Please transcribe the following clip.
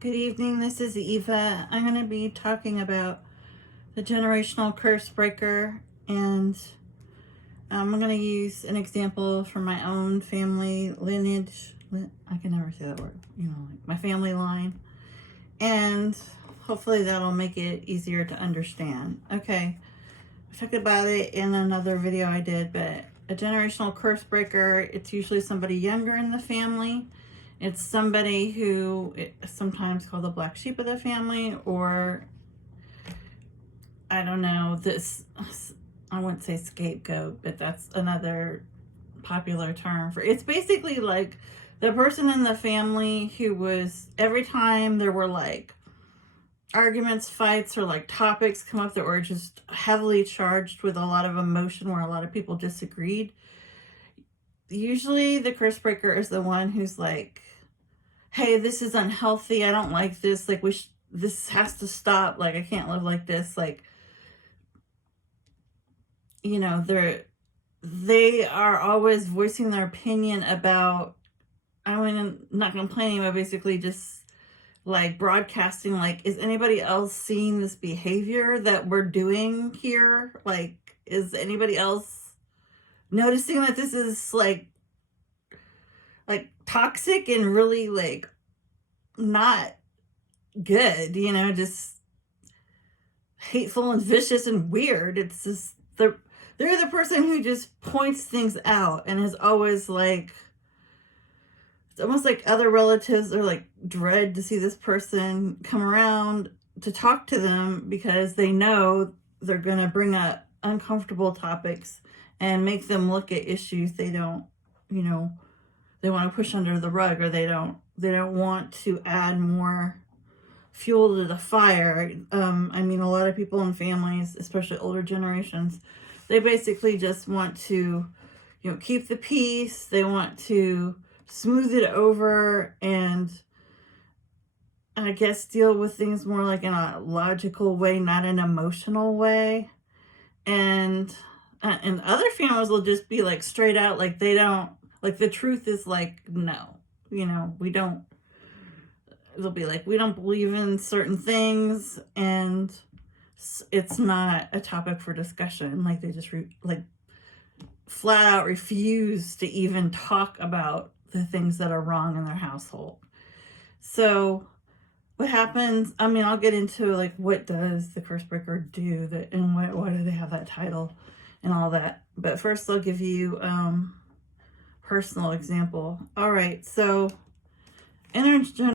Good evening, this is Eva. I'm going to be talking about the generational curse breaker, and I'm going to use an example from my own family lineage. I can never say that word, like my family line, and hopefully that'll make it easier to understand. Okay, I talked about it in another video I did, but a generational curse breaker, it's usually somebody younger in the family. It's somebody who is sometimes called the black sheep of the family, or I don't know, I wouldn't say scapegoat, but that's another popular term for it's basically like the person in the family who was, every time there were like arguments, fights, or like topics come up that were just heavily charged with a lot of emotion where a lot of people disagreed, usually the curse breaker is the one who's like, hey, this is unhealthy, I don't like this, like this has to stop, like I can't live like this, like, they are always voicing their opinion about, I mean, not complaining, but basically just like broadcasting, like, is anybody else seeing this behavior that we're doing here? Like, is anybody else noticing that this is like toxic and really like not good, just hateful and vicious and weird. It's just they're the person who just points things out and is always like, it's almost like other relatives are like dread to see this person come around to talk to them because they know they're going to bring up uncomfortable topics and make them look at issues they don't, they want to push under the rug, or they don't want to add more fuel to the fire. I mean, a lot of people in families, especially older generations, they basically just want to, keep the peace. They want to smooth it over and I guess deal with things more like in a logical way, not an emotional way. And other families will just be like straight out, like they don't, like the truth is like, no, we don't, they'll be like, we don't believe in certain things, and it's not a topic for discussion. Like they just flat out refuse to even talk about the things that are wrong in their household. So what happens, I mean, I'll get into like what does the curse breaker do, that and why do they have that title and all that. But first I'll give you personal example. All right, so